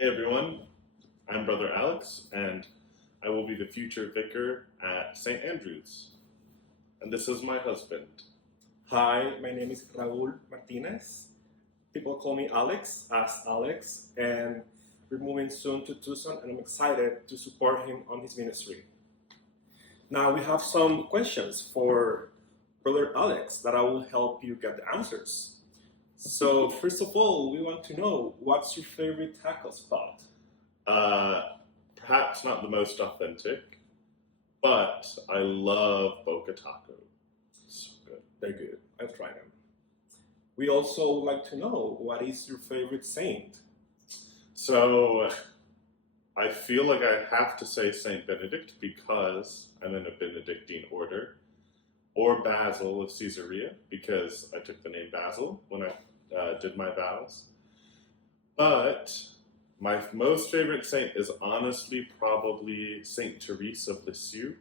Hey everyone, I'm Brother Alex, and I will be the future vicar at St. Andrew's. And this is my husband. Hi, my name is Raul Martinez. People call me Alex, as Alex, and we're moving soon to Tucson, and I'm excited to support him on his ministry. Now, we have some questions for Brother Alex that I will help you get the answers. So, first of all, we want to know what's your favorite taco spot? Perhaps not the most authentic, but I love Boca Taco. So good. They're good. I've tried them. We also would like to know what is your favorite saint? So I feel like I have to say St. Benedict because I'm in a Benedictine order, or Basil of Caesarea because I took the name Basil when I did my vows. But my most favorite saint is honestly probably Saint Therese of Lisieux.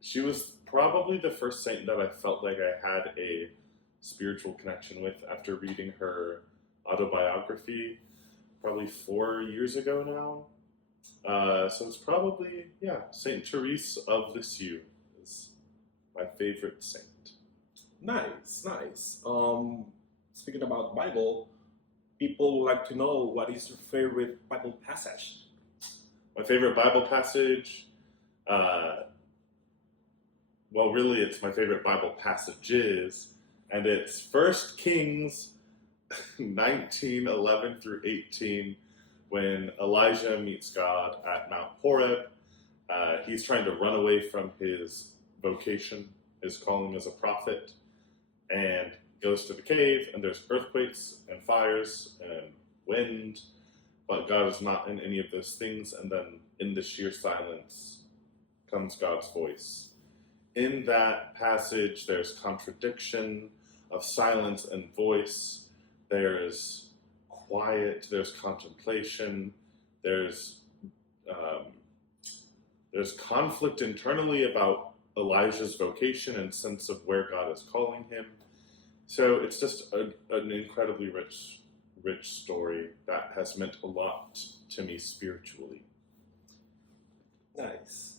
She was probably the first saint that I felt like I had a spiritual connection with after reading her autobiography probably 4 years ago now. So it's probably, yeah, Saint Therese of Lisieux is my favorite saint. Nice, nice. Speaking about Bible, people would like to know what is your favorite Bible passage? My favorite Bible passage, well, really, it's my favorite Bible passages, and it's First Kings 19:11 through 18, when Elijah meets God at Mount Horeb. He's trying to run away from his vocation, his calling as a prophet, and goes to the cave, and there's earthquakes and fires and wind, but God is not in any of those things, and then in the sheer silence comes God's voice. In that passage, there's contradiction of silence and voice. There's quiet, there's contemplation, there's conflict internally about Elijah's vocation and sense of where God is calling him. So it's just an incredibly rich story that has meant a lot to me spiritually. Nice,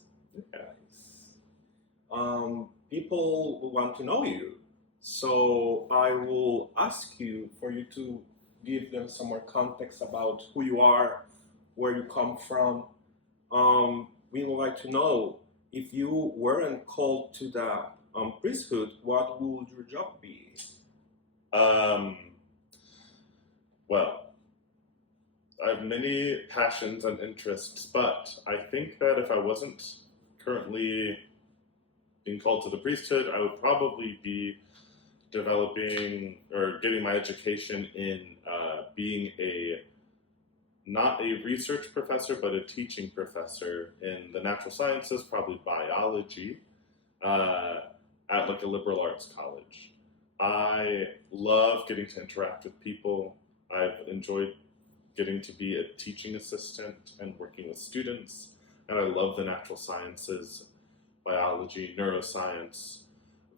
nice. People will want to know you, so I will ask you for you to give them some more context about who you are, where you come from. We would like to know if you weren't called to the priesthood, what would your job be? Well, I have many passions and interests, but I think that if I wasn't currently being called to the priesthood, I would probably be developing or getting my education in being not a research professor, but a teaching professor in the natural sciences, probably biology, at like a liberal arts college. I love getting to interact with people. I've enjoyed getting to be a teaching assistant and working with students, and I love the natural sciences, biology, neuroscience,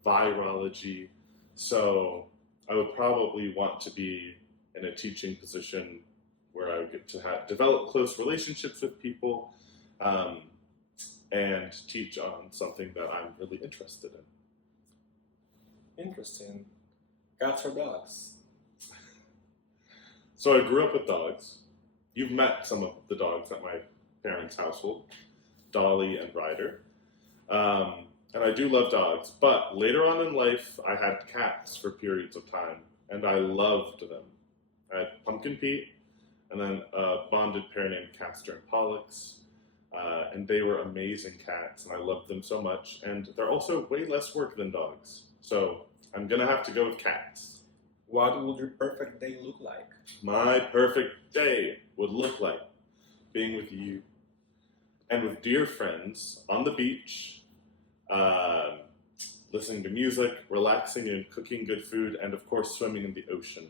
virology. So I would probably want to be in a teaching position where I would get to develop close relationships with people and teach on something that I'm really interested in. Interesting. Cats or dogs? So I grew up with dogs. You've met some of the dogs at my parents' household, Dolly and Ryder. And I do love dogs, but later on in life, I had cats for periods of time, and I loved them. I had Pumpkin Pete, and then a bonded pair named Castor and Pollux, and they were amazing cats, and I loved them so much, and they're also way less work than dogs, so I'm gonna have to go with cats. What would your perfect day look like? My perfect day would look like being with you and with dear friends on the beach, listening to music, relaxing and cooking good food, and of course swimming in the ocean.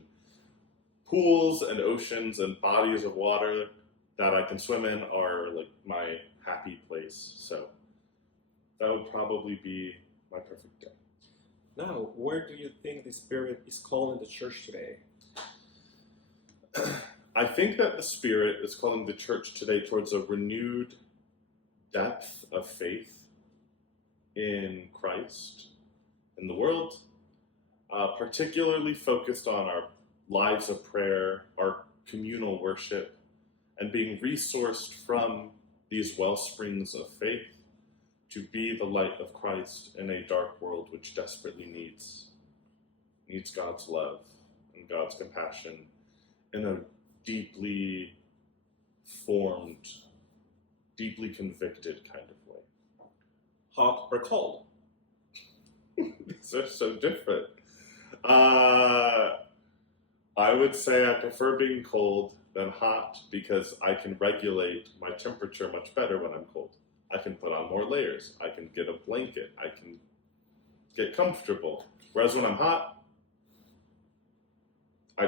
Pools and oceans and bodies of water that I can swim in are like my happy place. So that would probably be my perfect day. Now, where do you think the Spirit is calling the church today? I think that the Spirit is calling the church today towards a renewed depth of faith in Christ, in the world, particularly focused on our lives of prayer, our communal worship, and being resourced from these well springs of faith to be the light of Christ in a dark world which desperately needs God's love and God's compassion in a deeply formed, deeply convicted kind of way. Hot or cold? These are so different. I would say I prefer being cold than hot because I can regulate my temperature much better when I'm cold. I can put on more layers. I can get a blanket. I can get comfortable. Whereas when I'm hot, I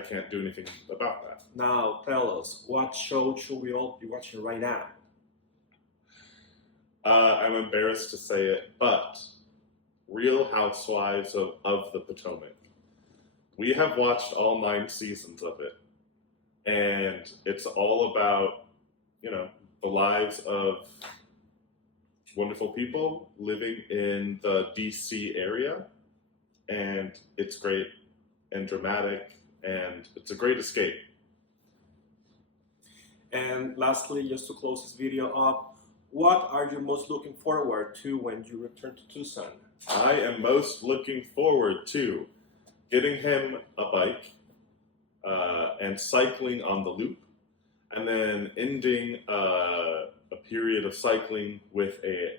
can't do anything about that. Now tell us, what show should we all be watching right now? I'm embarrassed to say it, but Real Housewives of the Potomac. We have watched all 9 seasons of it, and it's all about, the lives of wonderful people living in the DC area, and it's great and dramatic, and it's a great escape. And lastly, just to close this video up, what are you most looking forward to when you return to Tucson? I am most looking forward to getting him a bike and cycling on the loop, and then ending a period of cycling with a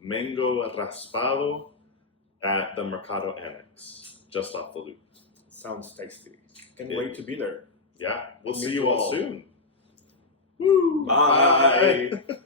mango raspado at the Mercado Annex, just off the loop. Sounds tasty. Can't wait to be there. Yeah, we'll Me see you all too. soon. Woo! Bye. Bye.